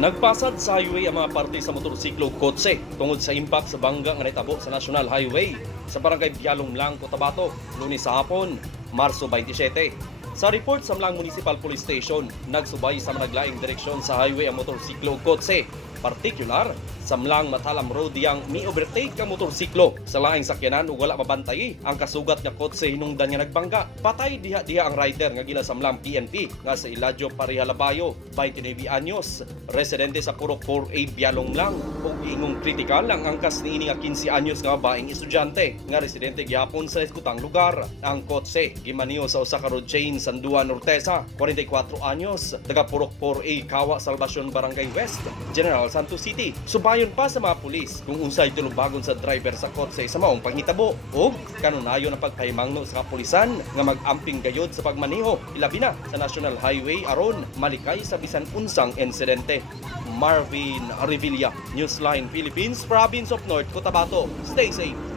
Nagpasad sa highway ang mga parte sa motorsiklo kotse tungod sa impact sa bangga nga nahitabo sa National Highway sa barangay Bialong Lang, Cotabato, Lunes sa hapon, Marso 27. Sa report sa Mlang Municipal Police Station, nagsubay sa managlaing direksyon sa highway ang motorsiklo kotse, partikular sa Mlang Matalam Road yang mi-overtake ang motorsiklo sa laing sakyanan ug wala mabantay ang kasugat nga kotse hinungdan nga nagbangga. Patay diha-diha ang rider nga gila sa Mlang PNP nga sa Eladio Parihalabayo, 29 anyos, residente sa Purok 4A Bialong Lang ug ingong kritikal ang angkas niini nga 15 anyos nga babaeng estudyante nga residente gihapon sa iskutang lugar. Ang kotse gimaniho sa usa ka road chain Sanduan Ortesa, 44 anyos, taga Purok 4A Kawa Salvacion Barangay West, General Santos City. Subayon pa sa mga pulis kung unsay tulubagon sa driver sa kotse sa maong panghitabo ug kanunayon ang pagpahimangno sa kapulisan nga mag-amping gayod sa pagmaneho ilabi na sa National Highway aron malikay sa bisan unsang insidente. Marvin Revilla, Newsline Philippines, Province of North Cotabato. Stay safe.